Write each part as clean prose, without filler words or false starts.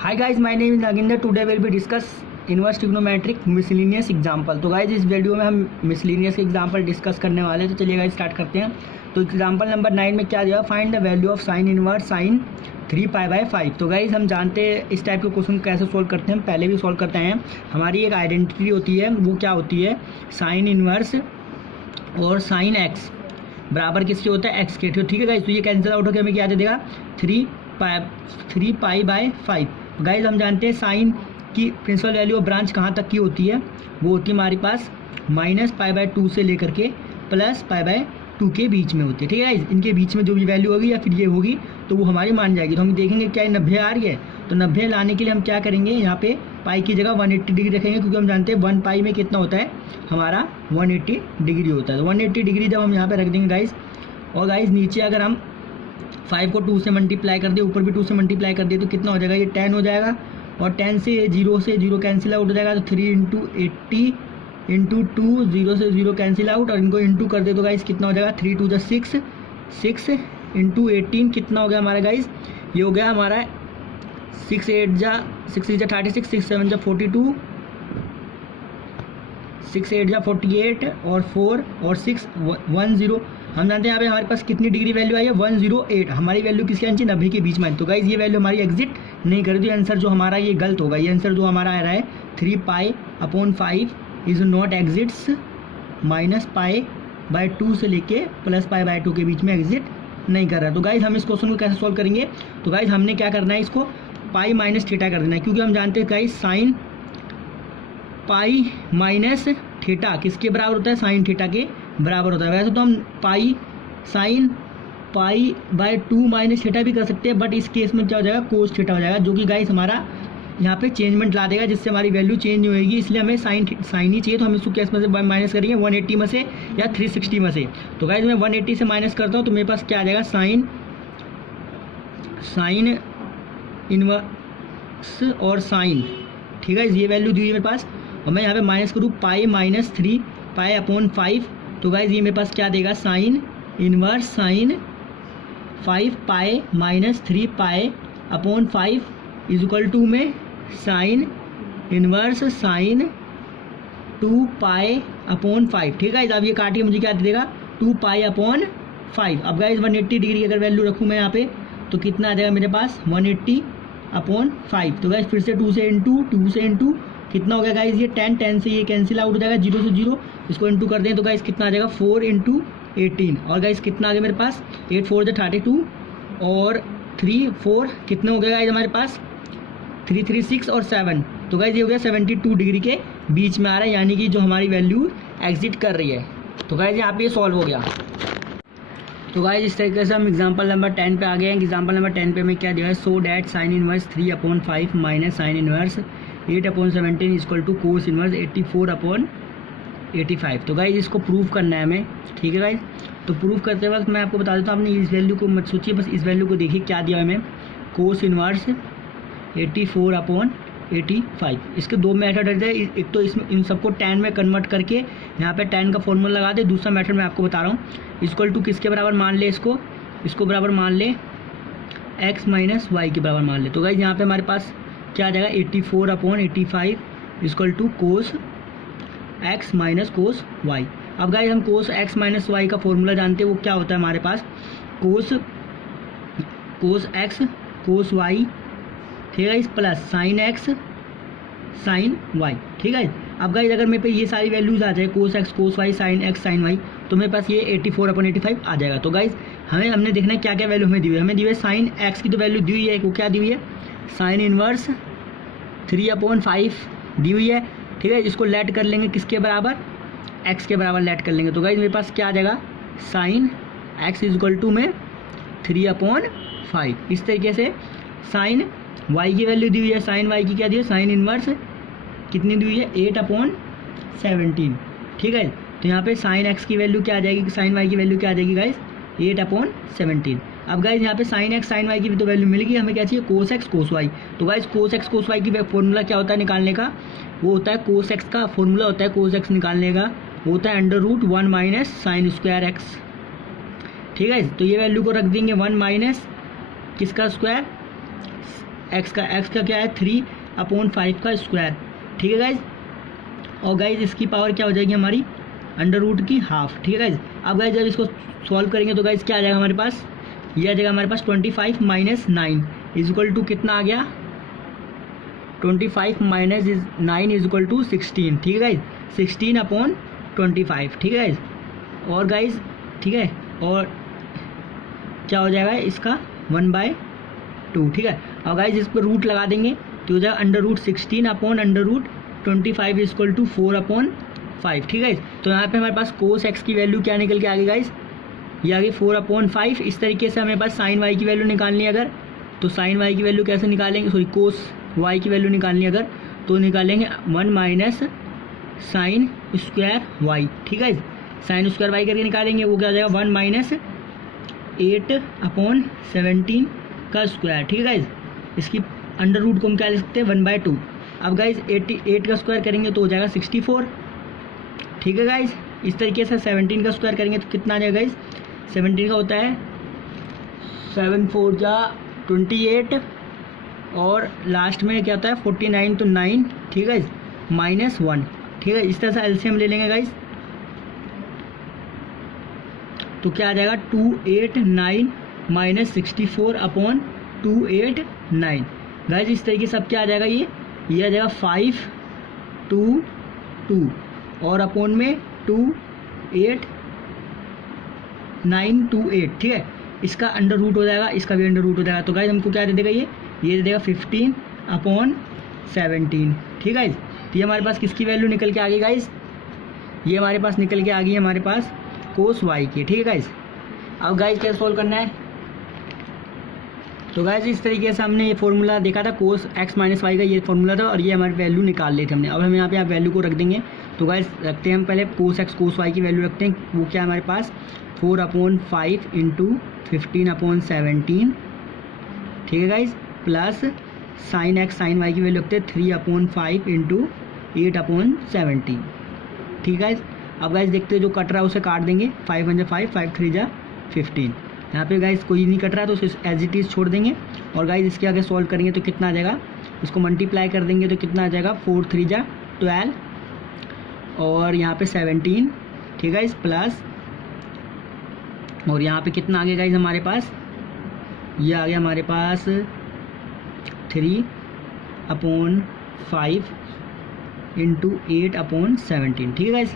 Hi guys, my name is Naginder. Today we'll be discuss inverse trigonometric miscellaneous example. तो guys इस video में हम miscellaneous के example discuss करने वाले हैं। तो चलिए गाइज स्टार्ट करते हैं। तो एग्जाम्पल नंबर 9 में क्या दिया, find the value of sine inverse sine 3π/5। तो गाइज हम जानते हैं इस टाइप के क्वेश्चन कैसे सोल्व करते हैं, पहले भी सोल्व करते हैं। हमारी एक आइडेंटिटी होती है, वो क्या होती है, साइन इनवर्स और साइन एक्स बराबर किसके होता है, एक्स के। ठीक है गाइज, तो ये कैंसिल आउट होकर हमें क्या दे देगा, 3π/5। गाइज हम जानते हैं साइन की प्रिंसिपल वैल्यू ऑफ ब्रांच कहाँ तक की होती है, वो होती है हमारे पास -π/2 से लेकर के +π/2 के बीच में होती है। ठीक है गाइज, इनके बीच में जो भी वैल्यू होगी या फिर ये होगी तो वो हमारी मान जाएगी। तो हम देखेंगे क्या 90 आ रही है, तो 90 लाने के लिए हम क्या करेंगे, यहाँ पे पाई की जगह 180 डिग्री रखेंगे, क्योंकि हम जानते हैं 1 पाई में कितना होता है, हमारा 180 डिग्री होता है। तो 180 डिग्री जब हम यहाँ पे रख देंगे गाइज, और गाइज नीचे अगर हम 5 को 2 से मल्टीप्लाई कर दे, ऊपर भी 2 से मल्टीप्लाई कर दे, तो कितना हो जाएगा, ये 10 हो जाएगा। और 10 से 0 कैंसिल आउट हो जाएगा, तो 3 × 80 × 2, 0 से 0 कैंसिल आउट, और इनको इंटू कर दे तो गाइज कितना हो जाएगा, 3 × 2 = 6, 6 × 18 कितना हो गया हमारा गाइज, ये हो गया हमारा 6 × 8 = 36, 6 × 7 = 42, 6 × 8 = 48, और 4 और 6 10। हम जानते हैं यहाँ पे हमारे पास कितनी डिग्री वैल्यू आई है, 108। हमारी वैल्यू किसके आनी चाहिए, 90 के बीच में। तो गाइज ये वैल्यू हमारी एग्जिट नहीं करी, तो आंसर जो हमारा ये गलत होगा। ये आंसर जो हमारा आ रहा है 3π/5 इज नॉट एग्जिट्स, -π/2 से लेके +π/2 के बीच में एग्जिट नहीं कर रहा है। तो गाइज हम इस क्वेश्चन को कैसे सॉल्व करेंगे, तो गाइज हमने क्या करना है, इसको पाई माइनस थीटा कर देना है, क्योंकि हम जानते हैं guys sine pi minus theta किसके बराबर होता है, साइन थीटा के बराबर होता है। वैसे तो हम पाई साइन π/2 माइनस थीटा भी कर सकते हैं, बट इस केस में क्या हो जाएगा, कोस थीटा हो जाएगा, जो कि गाइस हमारा यहाँ पे चेंजमेंट ला देगा, जिससे हमारी वैल्यू चेंज नहीं होगी। इसलिए हमें साइन ही चाहिए, तो हम इसको केस में से माइनस करेंगे 180 में से या 360 में से। तो गाइस मैं 180 से माइनस करता हूँ, तो मेरे पास क्या आ जाएगा, साइन इनवर्स और साइन। ठीक है, ये वैल्यू दी हुई है मेरे पास, और मैं यहाँ पे माइनस करूँ π-3π/5, तो गाइज ये मेरे पास क्या देगा, sine inverse sine 5π-3π/5 is equal to में साइन इनवर्स साइन 2π/5। ठीक है, अब ये काटिए, मुझे क्या दे देगा, 2π/5। अब गाइज 180 डिग्री अगर वैल्यू रखूँ मैं यहाँ पे, तो कितना आ जाएगा मेरे पास, 180/5। तो गाइज फिर से 2 से इंटू कितना हो गया गाइज, ये 10 से ये कैंसिल आउट हो जाएगा, 0 से 0 इसको इंटू कर दें, तो गाइज कितना आ जाएगा, 4 × 18। और गाइज कितना आ गया मेरे पास, 8 4 = 32, और 3 4 कितने हो गया गाइज हमारे पास, 3 3 6 और 7। तो गाइज ये हो गया 72 डिग्री के बीच में आ रहा है, यानी कि जो हमारी वैल्यू एग्जिट कर रही है। तो गाइज यहाँ पे ये सॉल्व हो गया। तो गाइज इस तरीके से हम एग्जाम्पल नंबर 10 पे आ गए हैं। एग्जाम्पल नंबर 10 पे में क्या दिया है, so that sine inverse 3/5 minus sine inverse 8/17 equal to cos inverse 84/85। तो गाइज इसको प्रूव करना है हमें। ठीक है गाइज, तो प्रूव करते वक्त मैं आपको बता देता हूँ, आपने इस वैल्यू को मत सोचिए, बस इस वैल्यू को देखिए क्या दिया हमें, कोस इनवर्स 84/85। इसके दो मेथड है, एक तो इसमें इन सबको tan में कन्वर्ट करके यहाँ पे tan का फॉर्मूला लगा दे, दूसरा मेथड मैं आपको बता रहा हूँ, इक्वल टू किसके बराबर मान ले, इसको बराबर मान ले x - y के बराबर मान ले। तो गाइज यहाँ पे हमारे पास क्या आ जाएगा, 84/85 equal to cos x - cos y। अब गाइज हम कोस x - y का फॉर्मूला जानते हैं, वो क्या होता है हमारे पास, कोस x कोस y, ठीक है, plus sine x sine y। ठीक है, अब गाइज अगर मेरे पे ये सारी वैल्यूज आ जाए, cos x cos y sine x sine y, तो मेरे पास ये 84/85 आ जाएगा। तो गाइज हमने देखना है क्या क्या वैल्यू हमें दी हुई है। हमें दी हुई है साइन x की तो वैल्यू दी हुई है, वो क्या दी हुई है, साइन इनवर्स 3/5 दी हुई है। ठीक है, इसको लेट कर लेंगे किसके बराबर, x के बराबर लेट कर लेंगे। तो गाइज मेरे पास क्या आ जाएगा, sine x is equal to में 3/5। इस तरीके से साइन y की वैल्यू दी हुई है, साइन y की क्या दी है, साइन इनवर्स कितनी दी हुई है, 8/17। ठीक है, तो यहाँ पे साइन x की वैल्यू क्या आ जाएगी, साइन y की वैल्यू क्या आ जाएगी गाइज, 8/17। अब गाइज यहाँ पे साइन x साइन y की भी तो वैल्यू मिल गई, हमें क्या चाहिए, कोस x कोस y। तो गाइज कोस x कोस y की फॉर्मूला क्या होता है निकालने का, वो होता है कोस x का फॉर्मूला होता है कोस x निकालने का, वो होता है √1 - साइन स्क्वायर x। ठीक है, तो ये वैल्यू को रख देंगे 1 - किसका स्क्वायर, एक्स का क्या है 3/5 का स्क्वायर, ठीक है गाइज। और गाइज इसकी पावर क्या हो जाएगी हमारी अंडर रूट की हाफ, ठीक है गाइज। अब गाइज जब इसको सॉल्व करेंगे तो गाइज क्या आ जाएगा हमारे पास, ये आ जाएगा हमारे पास 25 - 9 इक्वल टू कितना आ गया 25 - 9 इक्वल टू 16, ठीक है गाइज। 16/25, ठीक है गाइज। और गाइज ठीक है, और क्या हो जाएगा इसका 1/2, ठीक है। और गाइज इस पर रूट लगा देंगे तो हो जाएगा अंडर रूट 16/25 इक्वल टू 4/5, ठीक है। तो यहाँ पे हमारे पास कोस एक्स की वैल्यू क्या निकल के आ गई गाइज, ये आ गई 4/5। इस तरीके से हमें पास साइन वाई की वैल्यू निकालनी है अगर, तो साइन वाई की वैल्यू कैसे निकालेंगे, सॉरी कोस वाई की वैल्यू निकालनी है अगर, तो निकालेंगे 1 - साइन स्क्वायर वाई, ठीक है। साइन स्क्वायर वाई करके निकालेंगे, वो क्या हो जाएगा 1 - 8/17 का स्क्वायर, ठीक है गाइज। इसकी अंडर रूट को हम क्या लिख सकते हैं 1/2। अब गाइज 88 का स्क्वायर करेंगे तो हो जाएगा 64, ठीक है गाइज। इस तरीके से 17 का स्क्वायर करेंगे तो कितना आ जाएगा गाइज, 17 का होता है 7 4 जा 28, और लास्ट में क्या होता है 49 तो 9, ठीक है -1, ठीक है। इस तरह से एलसीएम ले लेंगे गाइज, तो क्या आ जाएगा 289 - 64/289 गाइज। इस तरीके से अब क्या आ जाएगा ये आ जाएगा 522 और अपॉन में 28928, ठीक है। इसका अंडर रूट हो जाएगा, इसका भी अंडर रूट हो जाएगा, तो गाइज हमको क्या दे देगा ये दे देगा 15/17, ठीक है। तो ये हमारे पास किसकी वैल्यू निकल के आ गई गाइज, ये हमारे पास निकल के आ गई है हमारे पास कोस वाई की, ठीक है गाइज। अब गाइज कैसे सॉल्व करना है, तो गाइज इस तरीके से हमने ये फॉर्मूला देखा था, कोस एक्स माइनस वाई का ये फॉर्मूला था, और ये हमारी वैल्यू निकाल ली थी हमने। अब हम यहाँ पे आप वैल्यू को रख देंगे, तो गाइज रखते हैं हम पहले कोस एक्स कोस वाई की वैल्यू रखते हैं, वो क्या है हमारे पास 4/5 × 15/17, ठीक है guys, plus sine x sine y की वैल्यू रखते हैं 3/5 × 8/17, ठीक है। अब गाइज देखते हैं जो कट रहा है उसे काट देंगे, 5 × 5 5 3 जा 15। यहाँ पे गाइज कोई नहीं कट रहा है तो उसे एज इट इज़ छोड़ देंगे, और गाइज इसके आगे सॉल्व करेंगे तो कितना आ जाएगा, इसको मल्टीप्लाई कर देंगे तो कितना आ जाएगा 4 3 जा 12, और यहाँ पे 17, ठीक है, प्लस और यहाँ पे कितना आ गया गाइज हमारे पास, ये आ गया हमारे पास 3/5 × 8/17, ठीक है गाइज।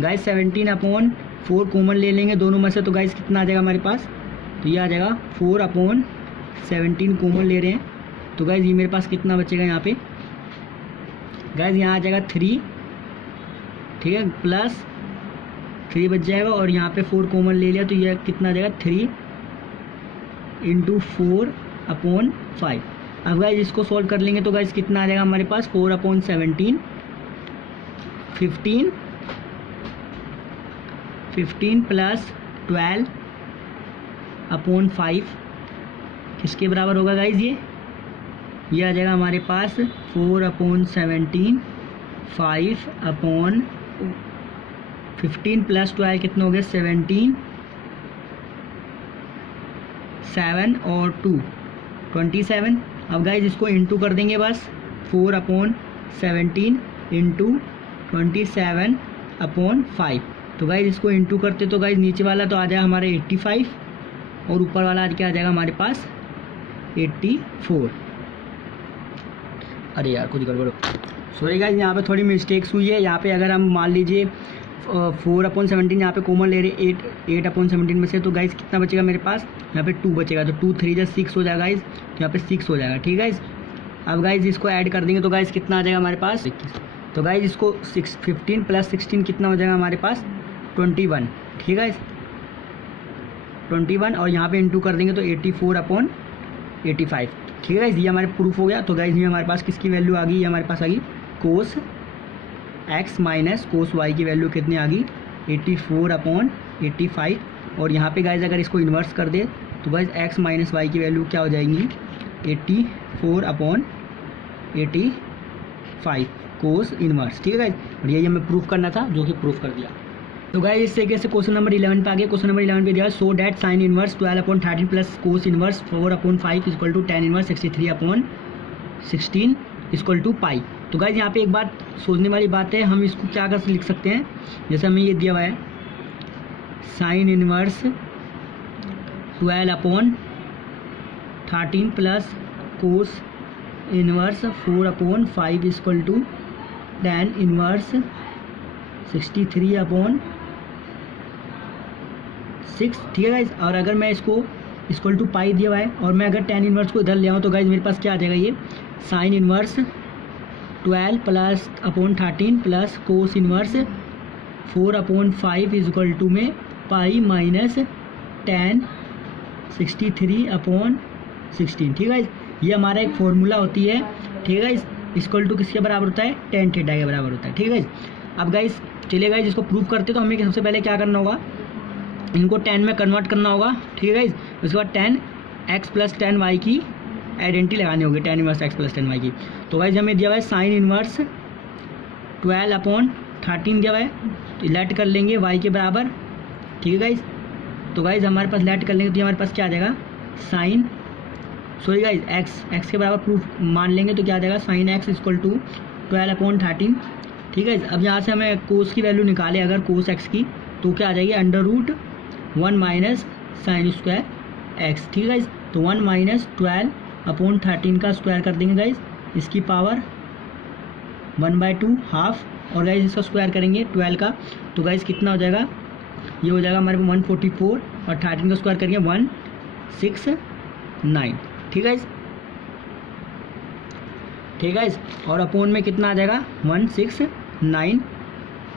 गाइज 17/4 कॉमन ले लेंगे दोनों में से, तो गाइज कितना आ जाएगा हमारे पास, तो ये आ जाएगा 4/17 कॉमन ले रहे हैं, तो गाइज ये मेरे पास कितना बचेगा यहाँ पे, गाइज यहाँ आ जाएगा 3, ठीक है, प्लस 3 बच जाएगा, और यहाँ पे 4 कॉमन ले लिया तो ये कितना आ जाएगा 3 × 4/5। अब गाइज इसको सॉल्व कर लेंगे तो गाइज कितना आ जाएगा हमारे पास 4/17 15 प्लस 12/5 किसके बराबर होगा गाइज, ये आ जाएगा हमारे पास 4/17 5/15 प्लस 12 कितना हो गया 17, 7 और 2 27। अब गाइज इसको इंटू कर देंगे बस, 4/17 × 27/5, तो गाइज इसको इंटू करते तो गाइज नीचे वाला तो आ जाएगा हमारे 85, और ऊपर वाला आज क्या आ जाएगा हमारे पास 84। अरे यार कुछ गड़बड़, सॉरी गाइज यहाँ पे थोड़ी मिस्टेक्स हुई है। यहाँ पे अगर हम मान लीजिए 4/17 यहाँ पे कॉमन ले रहे 8/17 में से, तो गाइज कितना बचेगा मेरे पास, यहाँ पे 2 बचेगा, तो 2 3 जा 6 हो जाएगा गाइज, तो यहाँ पे 6 हो जाएगा, ठीक है गाइज। अब गाइज इसको ऐड कर देंगे तो गाइज कितना आ जाएगा हमारे पास 21, तो गाइज इसको 15 प्लस 16 कितना हो जाएगा हमारे पास 21, ठीक है 21, और यहाँ पे इंटू कर देंगे तो 84/85, ठीक है गाइज। ये हमारे प्रूफ हो गया। तो गाइज ये हमारे पास किसकी वैल्यू आ गई, ये हमारे पास आ गई cos x minus cos y की वैल्यू कितनी आ गई 84/85, और यहाँ पे गाइज अगर इसको इन्वर्स कर दे तो गाइज एक्स माइनस वाई की वैल्यू क्या हो जाएंगी 84/85 कोस इन्वर्स, ठीक है गाइज। और यही हमें प्रूफ करना था, जो कि प्रूफ कर दिया। तो गाइस इस तरीके से क्वेश्चन नंबर 11 पे आ गया। क्वेश्चन नंबर 11 पे दिया so that sine inverse 12/13 plus cos inverse 4/5 equal to tan inverse 63/16 equal to pi. तो गाइस यहाँ पे एक बात सोचने वाली बात है, हम इसको क्या कर लिख सकते हैं, जैसे हमें ये दिया हुआ है sine inverse 12/13 plus cos inverse 4/5 equal to tan inverse 63/6, ठीक है गाइज। और अगर मैं इसको इक्वल टू पाई दिया हुआ है और मैं अगर tan इनवर्स को इधर ले आऊँ तो गाइज मेरे पास क्या आ जाएगा, ये sine inverse 12/13 plus cos inverse 4/5 equal to में पाई माइनस tan 63/16, ठीक है। ये हमारा एक फॉर्मूला होती है, ठीक है। इक्वल टू किसके बराबर होता है, tan थीटा के बराबर होता है, ठीक है। अब गाइज चलिए गाइज इसको प्रूव करते तो हमें सबसे पहले क्या करना होगा, इनको tan में कन्वर्ट करना होगा, ठीक है गाइज। उसके बाद tan x plus tan y की आइडेंटिटी लगानी होगी, tan inverse x plus tan y की। तो गाइज हमें दिया हुआ है साइन इनवर्स 12/13 दिया हुआ है, लेट कर लेंगे y के बराबर, ठीक है गाइज। तो गाइज हमारे पास लेट कर लेंगे तो हमारे पास क्या आ जाएगा, साइन सॉरी गाइज x के बराबर प्रूफ मान लेंगे तो क्या आ जाएगा, साइन x इक्वल टू 12/13, ठीक है। अब यहाँ से हमें कोस की वैल्यू निकाले अगर कोस x की, तो क्या आ जाएगी √1 माइनस साइन स्क्वायर x, ठीक है गाइज। तो 1 माइनस 12/13 का स्क्वायर कर देंगे गाइज, इसकी पावर 1/2 हाफ, और गाइज इसका स्क्वायर करेंगे 12 का, तो गाइज कितना हो जाएगा, ये हो जाएगा हमारे 144 और 13 का स्क्वायर करेंगे 169, ठीक है ठीक है। और अपोन में कितना आ जाएगा 169,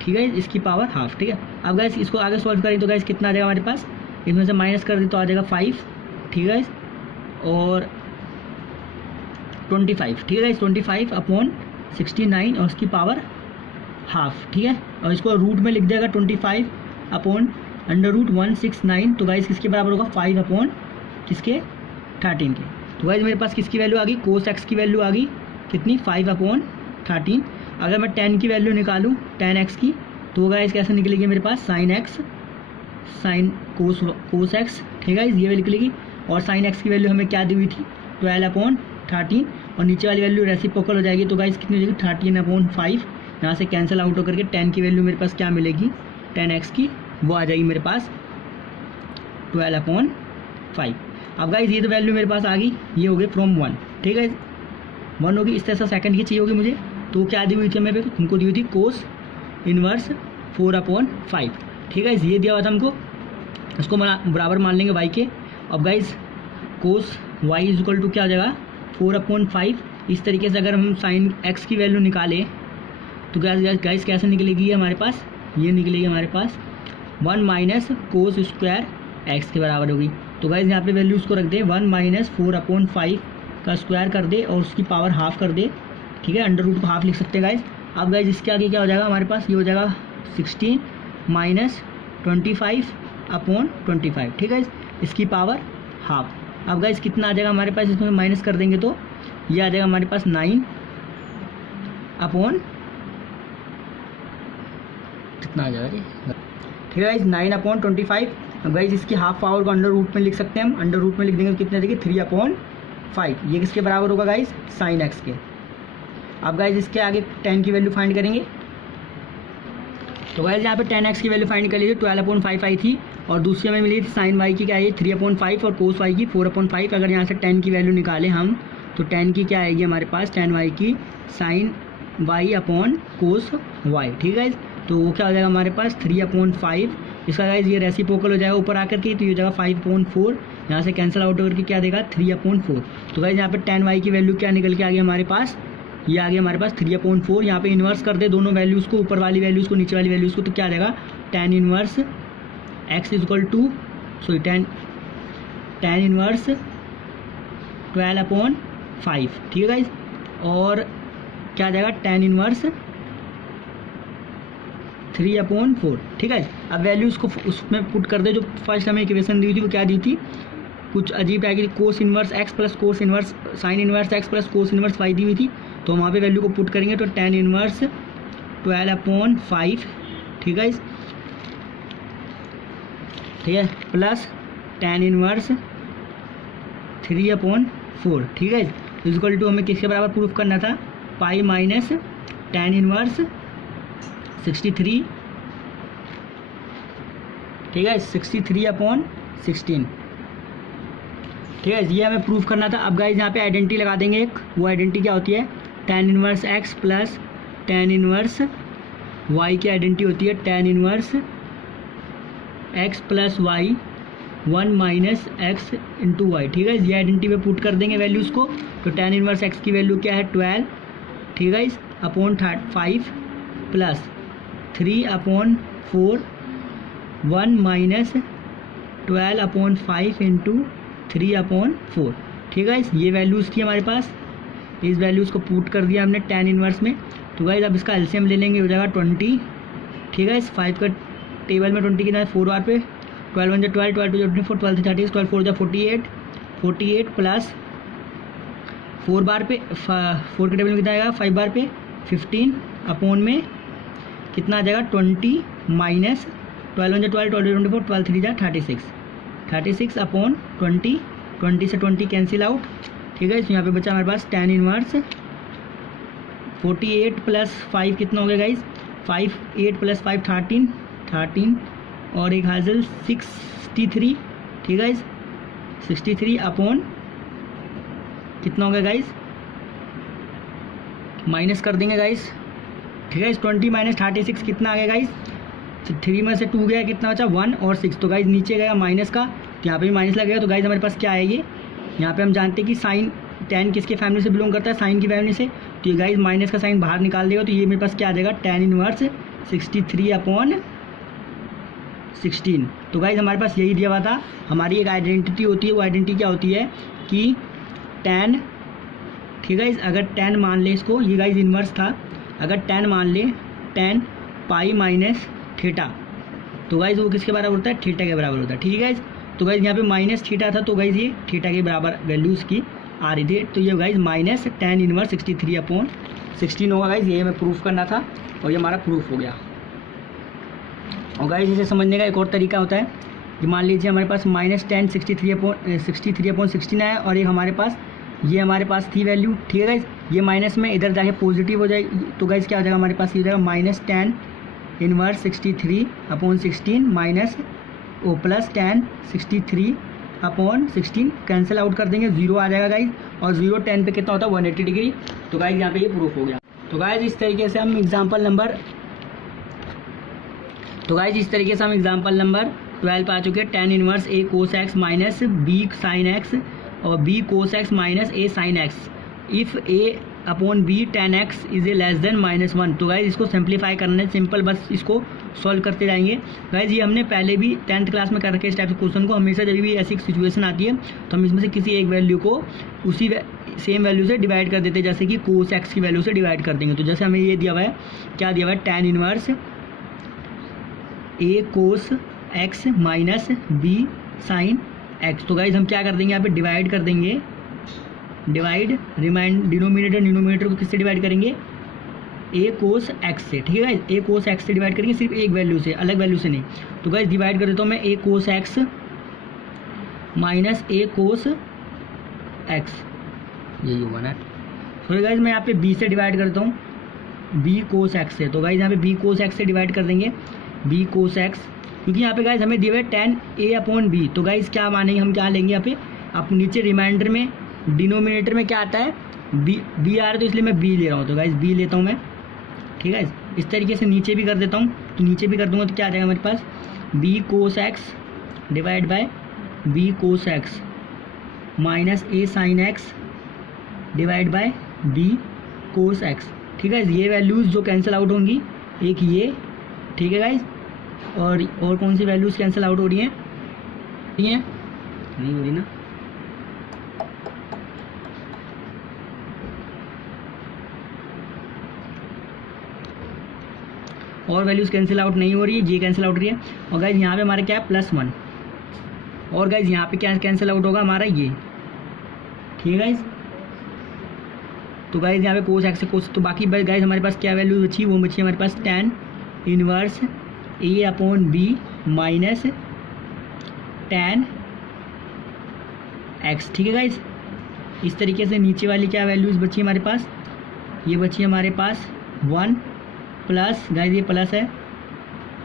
ठीक है, इसकी पावर हाफ, ठीक है। अब गाइस इसको आगे सॉल्व करें तो गाइस कितना आ जाएगा हमारे पास, इसमें से माइनस कर दें तो आ जाएगा 5, ठीक है, और 25, ठीक है, 25/69 और उसकी पावर हाफ, ठीक है। और इसको रूट में लिख देगा 25/√169, तो गाइस किसके बराबर होगा 5 किसके 13 के। तो गाइस मेरे पास किसकी वैल्यू आ गई, कोस एक्स की वैल्यू आ गई कितनी 5/13। अगर मैं tan की वैल्यू निकालूं tan x की, तो गाइस कैसे निकलेगी मेरे पास sine x sine cos x, ठीक है, ये निकलेगी। और साइन x की वैल्यू हमें क्या दी हुई थी 12/13, और नीचे वाली वैल्यू रेसिप्रोकल हो जाएगी, तो गाइस कितनी हो जाएगी 13/5, यहाँ से कैंसिल आउट होकर के tan की वैल्यू मेरे पास क्या मिलेगी tan x की, वो आ जाएगी मेरे पास 12/5। अब गाइस ये तो वैल्यू मेरे पास आ गई, ये हो गई फ्रॉम 1, ठीक है, 1 होगी। इस तरह से सेकंड की चाहिए होगी मुझे, तो क्या दी हुई थी हमें, हमको दी हुई थी कोस इनवर्स 4/5, ठीक है, ये दिया हुआ था हमको, इसको बराबर मान लेंगे y के। अब guys cos y equal to क्या हो जाएगा 4/5। इस तरीके से अगर हम साइन x की वैल्यू निकालें तो गाइस कैसे निकलेगी ये हमारे पास, ये निकलेगी हमारे पास 1 माइनस कोस स्क्वायर x के बराबर होगी। तो गाइस यहाँ पे वैल्यू उसको रख दे 1 माइनस 4/5 का स्क्वायर कर दे और उसकी पावर हाफ कर दे, ठीक है, अंडर रूट को हाफ लिख सकते हैं गाइस। अब गाइस इसके आगे क्या हो जाएगा हमारे पास, ये हो जाएगा 16 माइनस 25/25, ठीक है, इसकी पावर हाफ। अब गाइस कितना आ जाएगा हमारे पास, इसमें माइनस कर देंगे तो ये आ जाएगा हमारे पास 9 कितना आ जाएगा जी, ठीक है, 9/25। अब गाइस इसकी हाफ पावर को अंडर रूट में लिख सकते हैं हम, अंडर रूट में लिख देंगे तो कितने देंगे 3/5, ये किसके बराबर होगा गाइस साइन एक्स के। अब गाइस इसके आगे tan की वैल्यू फाइंड करेंगे, तो गाइस यहाँ पे tan x की वैल्यू फाइंड कर लीजिए 12/5 आई थी, और दूसरी हमें मिली थी साइन y की क्या है 3/5 और कोस y की 4/5। अगर यहाँ से tan की वैल्यू निकालें हम तो tan की क्या आएगी हमारे पास, tan y की साइन y/कोस y, ठीक है। तो वो क्या हो जाएगा हमारे पास 3/5, इसका गाइस ये रेसिप्रोकल हो जाएगा ऊपर आकर के, तो ये हो जाएगा 5/4, यहाँ से कैंसिल आउट होकर के क्या देगा 3/4। तो गाइस यहाँ पे tan y की वैल्यू क्या निकल के आ गई हमारे पास, ये आ गया हमारे पास 3/4। यहाँ पे इन्वर्स कर दे दोनों वैल्यूज़ को, ऊपर वाली वैल्यूज़ को नीचे वाली वैल्यूज़ को, तो क्या आ जाएगा tan inverse x equal to sorry tan inverse 12/5, ठीक है गाइस। और क्या आ जाएगा tan इन्वर्स 3/4, ठीक है। अब वैल्यूज़ को उसमें पुट कर दे, जो फर्स्ट हमें इक्वेशन दी थी वो क्या दी थी, कुछ अजीब है कि cos inverse x plus cos inverse sine inverse x plus cos inverse y दी हुई थी, तो वहाँ पे वैल्यू को पुट करेंगे तो tan इन्वर्स 12/5, ठीक है। ठीक है, प्लस tan इनवर्स 3/4, ठीक है, इक्वल टू हमें किसके बराबर प्रूफ करना था, पाई माइनस tan इनवर्स 63, ठीक है, 63/16, ठीक है, ये हमें प्रूफ करना था। अब गाइस यहाँ पे आइडेंटिटी लगा देंगे एक, वो आइडेंटिटी क्या होती है, tan inverse x plus tan inverse y की आइडेंटिटी होती है tan inverse x plus y 1 minus x into y, ठीक है, ये आइडेंटिटी पे पुट कर देंगे वैल्यूज़ को। तो tan इनवर्स x की वैल्यू क्या है 12, ठीक है, अपॉन 5 प्लस 3/4 1 माइनस 12/5 इंटू 3/4, ठीक है, ये वैल्यूज़ थी हमारे पास, इस वैल्यूज़ को पुट कर दिया हमने tan इनवर्स में। तो गाइस अब इसका एलसीएम ले लेंगे, हो जाएगा 20, ठीक है, 5 का टेबल में 20 कितना है 4 बार पे, 12 1 12, 12 2 24, 12 3 30, 12 4 48, 48 प्लस 4 बार पे 4 के टेबल में कितना आएगा 5 बार पे 15 अपॉन में कितना आ जाएगा 20 माइनस 12 1 12, 12 2 24, 12 3 36, 36 अपॉन 20, 20 से 20 कैंसिल आउट, ठीक है, तो यहाँ पे बचा हमारे पास tan इनवर्स 48 प्लस 5 कितना हो गया गाइस, 5 8 प्लस 5 13 और एक हासिल 63, ठीक है, 63 अपॉन कितना हो गया गाइस, माइनस कर देंगे गाइस, ठीक है, 20 माइनस 36 कितना आ गया गाइस, 3 में से 2 गया, कितना बचा 1 और 6, तो गाइस नीचे गया माइनस का, तो यहाँ पे भी माइनस लगेगा। तो गाइस हमारे पास क्या है ये, यहाँ पे हम जानते हैं कि साइन tan किसके फैमिली से बिलोंग करता है, साइन की फैमिली से, तो ये गाइस माइनस का साइन बाहर निकाल देगा, तो ये मेरे पास क्या आ जाएगा tan इनवर्स 63/16। तो गाइस हमारे पास यही दिया हुआ था, हमारी एक आइडेंटिटी होती है, वो आइडेंटिटी क्या होती है कि tan, ठीक है, अगर tan मान ले इसको, ये गाइस इनवर्स था, अगर tan मान ले tan पाई माइनस थीटा, तो गाइस वो किसके बराबर होता है, थीटा के बराबर होता है, ठीक है। तो गाइस यहाँ पे माइनस थीटा था, तो गाइस ये थीटा के बराबर वैल्यूज़ की आ रही थी, तो ये गाइस माइनस tan इनवर्स 63/16 होगा गाइस, ये हमें प्रूफ करना था और ये हमारा प्रूफ हो गया। और गाइस इसे समझने का एक और तरीका होता है कि मान लीजिए हमारे पास माइनस tan 63/16 है और एक हमारे पास ये हमारे पास थी वैल्यू, ठीक है गाइस, ये माइनस में इधर जाके पॉजिटिव हो जाएगी, तो गाइस क्या हो जाएगा हमारे पास, ये हो जाएगा minus tan inverse 63/16 minus o plus tan 63/16 cancel out कर देंगे, 0 आ जाएगा गाइस, और 0 10 पे कितना होता है 180 डिग्री। तो गाइस यहाँ पे ये प्रूफ हो गया। तो गाइस इस तरीके से हम एग्जांपल नंबर 12 पा चुके हैं, tan inverse a cos x minus b sin x और b cos x minus a sin x if a/b tan x is a less than -1। तो गाइज इसको सिंप्लीफाई करना है, सिंपल बस इसको सॉल्व करते जाएंगे। गाइज ये हमने पहले भी 10th क्लास में कर रखे इस टाइप के क्वेश्चन को, हमेशा जब भी ऐसी सिचुएशन आती है तो हम इसमें से किसी एक वैल्यू को उसी सेम वैल्यू से डिवाइड कर देते हैं, जैसे कि cos x की वैल्यू से डिवाइड कर देंगे। तो जैसे हमें ये दिया हुआ है, क्या दिया हुआ है, tan inverse a cos x minus b sin x। तो गाइज हम क्या कर देंगे, यहाँ पे डिवाइड कर देंगे, डिवाइड रिमाइंड डिनोमिनेटर को किससे डिवाइड करेंगे, a cos x से, ठीक है गाइज, a cos x से डिवाइड करेंगे, सिर्फ एक वैल्यू से, अलग वैल्यू से नहीं। तो गाइज डिवाइड कर देता हूँ मैं a cos x minus a cos x, यही होगा ना। सॉरी गाइज मैं यहाँ पे b से डिवाइड करता हूँ, b cos x से। तो गाइज यहाँ पे b cos x से डिवाइड कर देंगे, b cos x, क्योंकि यहाँ पे गाइज हमें दिया हुआ है tan a/b। तो गाइज क्या मानेंगे, हम क्या लेंगे यहाँ पे, आप नीचे रिमाइंडर में डिनोमिनेटर में क्या आता है, b आ रहा है, तो इसलिए मैं b ले रहा हूँ। तो गाइज b लेता हूँ मैं, ठीक है। इस तरीके से नीचे भी कर देता हूँ, तो नीचे भी कर दूंगा तो क्या आ जाएगा मेरे पास, b cos x divide by b cos x minus a sin x divide by b cos x, ठीक है। ये वैल्यूज़ जो कैंसिल आउट होंगी, एक ये, ठीक है गाइज, और कौन सी वैल्यूज़ कैंसिल आउट हो रही हैं, नहीं हो रही ना, और वैल्यूज़ कैंसिल आउट नहीं हो रही है, ये कैंसिल आउट हो रही है। और गाइज यहाँ पे हमारे क्या है +1, और गाइज यहाँ पे क्या कैंसिल आउट होगा हमारा ये, ठीक है गाइज। तो गाइज यहाँ पे cos x से cos, तो बाकी गाइज हमारे पास क्या वैल्यू बची, वो बची हमारे पास tan inverse a/b minus tan x, ठीक है गाइज। इस तरीके से नीचे वाली क्या वैल्यूज़ बची हमारे पास, ये बची हमारे पास 1 प्लस गाइज ये प्लस है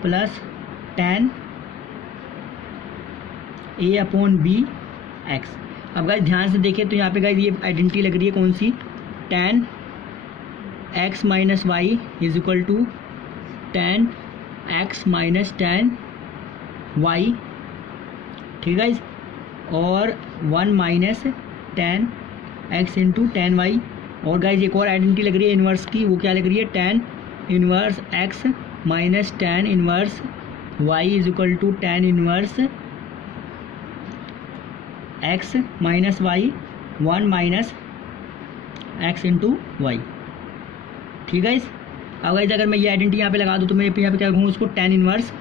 प्लस tan a/b x। अब गाइज ध्यान से देखें तो यहाँ पे गाइज ये आइडेंटिटी लग रही है कौन सी, tan x minus y is equal to tan x minus tan y, ठीक है। और 1 minus tan x into tan y। और गाइज एक और आइडेंटिटी लग रही है इन्वर्स की, वो क्या लग रही है, tan inverse x minus tan inverse y is equal to tan inverse x minus y 1 minus x into y, ठीक है। अब गाइज अगर मैं ये आइडेंटिटी यहाँ पे लगा दूँ तो मैं यहाँ पे क्या कहूँ उसको, tan इन्वर्स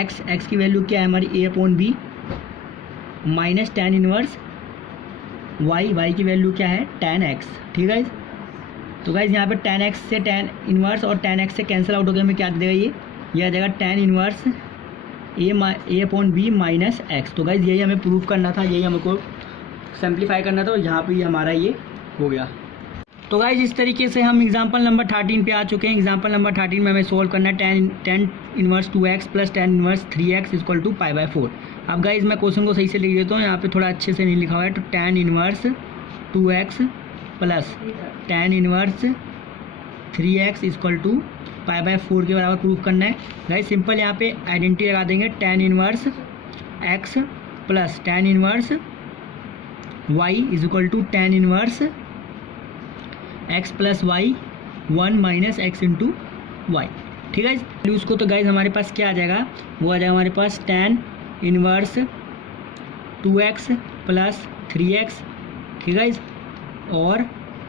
x की वैल्यू क्या है हमारी a/b minus tan inverse y की वैल्यू क्या है tan x, ठीक है। तो गाइज यहाँ पे tan x से tan इन्वर्स और tan x से कैंसिल आउट हो गया, हमें क्या दे देगा ये आ जाएगा tan inverse a/b minus x। तो गाइज यही हमें प्रूव करना था, यही हमको सिंप्लीफाई करना था, और यहाँ पे ये हमारा ये हो गया। तो गाइज इस तरीके से हम एग्जांपल नंबर 13 पे आ चुके हैं। एग्जांपल नंबर 13 में हमें सोल्व करना है tan inverse 2x plus tan inverse 3x equal to π/4। अब गाइज मैं क्वेश्चन को सही से लिख देता हूँ, यहाँ पे थोड़ा अच्छे से नहीं लिखा हुआ है। तो tan inverse 2x plus tan inverse 3x equal to π/4 के बराबर प्रूफ करना है। गाइज सिंपल यहाँ पे आइडेंटिटी लगा देंगे, tan inverse x plus tan inverse y is equal to tan inverse x plus y 1 minus x into y, ठीक है। वैल्यूज़ को तो गाइज हमारे पास क्या आ जाएगा, वो आ जाएगा हमारे पास tan inverse 2x plus 3x, ठीक है, और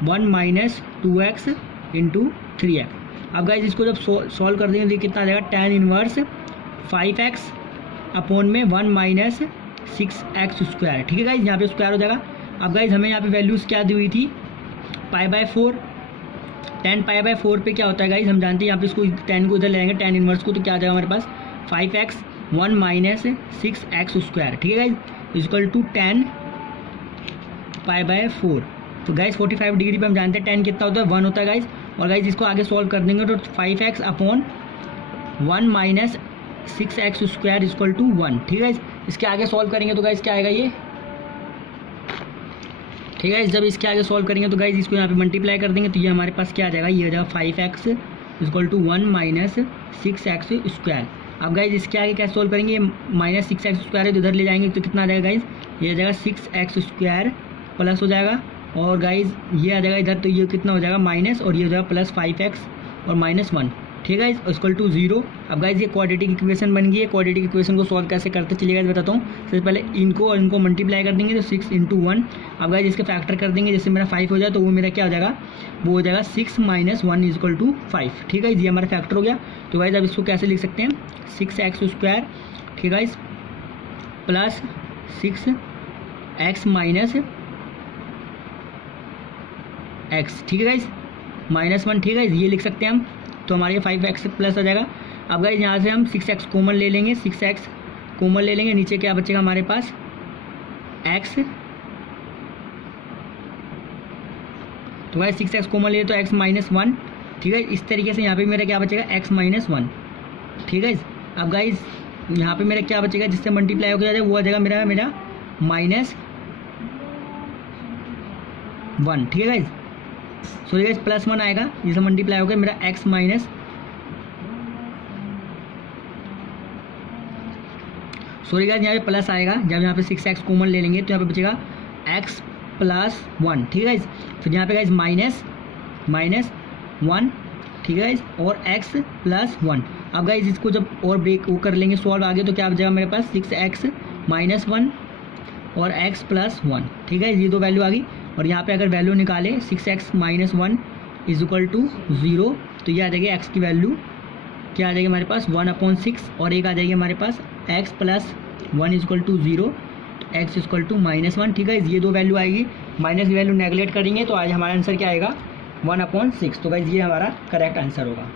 1 माइनस 2x इंटू 3x। अब गाइज इसको जब सॉल्व कर देंगे तो कितना आ जाएगा, tan इन्वर्स 5x अपॉन में 1 माइनस 6x स्क्वायर, ठीक है गाइज, यहाँ पे स्क्वायर हो जाएगा। अब गाइज हमें यहाँ पे वैल्यूज़ क्या दी हुई थी, π/4, tan π/4 पे क्या होता है गाइज, हम जानते हैं यहाँ पे इसको tan को इधर ले आएंगे tan इन्वर्स को, तो क्या आ जाएगा हमारे पास 5x 1 माइनस 6x स्क्वायर, ठीक है गाइज, इक्वल टू tan π/4। तो गाइज 45 डिग्री पे हम जानते हैं tan कितना होता है, 1 होता है गाइज। और गाइज इसको आगे सॉल्व कर देंगे तो 5x upon 1 minus 6x square equal to 1, ठीक है। इसके आगे सॉल्व करेंगे तो गाइज क्या आएगा ये, ठीक है। जब इसके आगे सॉल्व करेंगे तो गाइज इसको यहाँ पे मल्टीप्लाई कर देंगे तो ये हमारे पास क्या आ जाएगा, ये आ जाएगा 5x equal to 1 minus 6x square. अब गाइज इसके आगे क्या सॉल्व करेंगे, माइनस 6x स्क्वायर है तो इधर ले जाएंगे तो कितना आ जाएगा गाइज, ये आ जाएगा 6x स्क्वायर प्लस हो जाएगा, और गाइज ये आ जाएगा इधर तो ये कितना हो जाएगा माइनस, और ये हो जाएगा प्लस 5x और माइनस 1, ठीक है, इक्वल टू 0। अब गाइज ये क्वाड्रेटिक इक्वेशन बन गई है। क्वाड्रेटिक इक्वेशन को सॉल्व कैसे करते चलिए गाइज बताता हूँ। सबसे पहले इनको और इनको मल्टीप्लाई कर देंगे तो 6 इंटू 1। अब गाइज इसके फैक्टर कर देंगे, जैसे मेरा 5 हो जाए तो वो मेरा क्या हो जाएगा, वो हो जाएगा 6 माइनस 1 इक्वल टू 5, ठीक है, ये हमारा फैक्टर हो गया। तो गाइज अब इसको कैसे लिख सकते हैं, 6x स्क्वायर, ठीक है, प्लस 6x माइनस x, ठीक है गाइज, माइनस 1, ठीक है, ये लिख सकते हैं हम। तो हमारे 5x प्लस आ जाएगा। अब गाइज यहाँ से हम 6x कॉमन ले लेंगे, 6x कॉमन ले लेंगे, नीचे क्या बचेगा हमारे पास x। तो गाइज 6x कॉमन ले तो x माइनस 1, ठीक है। इस तरीके से यहाँ पे मेरा क्या बचेगा, x माइनस 1, ठीक है। अब गाइज यहाँ पे मेरा क्या बचेगा, जिससे मल्टीप्लाई हो जाएगा वो आ जाएगा मेरा माइनस 1, ठीक है गाइज, सॉरी गाइज प्लस 1 आएगा, जिससे मल्टीप्लाई हो गया मेरा x माइनस, सॉरी गाइज यहाँ पे प्लस आएगा, जब यहाँ पे 6x कॉमन ले लेंगे तो यहाँ पे बचेगा x प्लस 1, ठीक है। फिर यहाँ पे गाइज माइनस 1, ठीक है, और x प्लस 1। अब गाइज इसको जब और ब्रेक वो कर लेंगे सॉल्व आगे तो क्या बचेगा मेरे पास 6x माइनस 1 और x प्लस 1, ठीक है, ये दो वैल्यू आ गई। और यहाँ पे अगर वैल्यू निकाले 6x minus 1 is equal to 0, तो ये आ जाएगी x की वैल्यू क्या आ जाएगी हमारे पास 1/6, और एक आ जाएगी हमारे पास x plus 1 is equal to 0, तो x is equal to minus 1, ठीक है। ये दो वैल्यू आएगी, माइनस की वैल्यू नेगलेक्ट करेंगे तो आज हमारा आंसर क्या आएगा 1/6। तो गाइज ये हमारा करेक्ट आंसर होगा।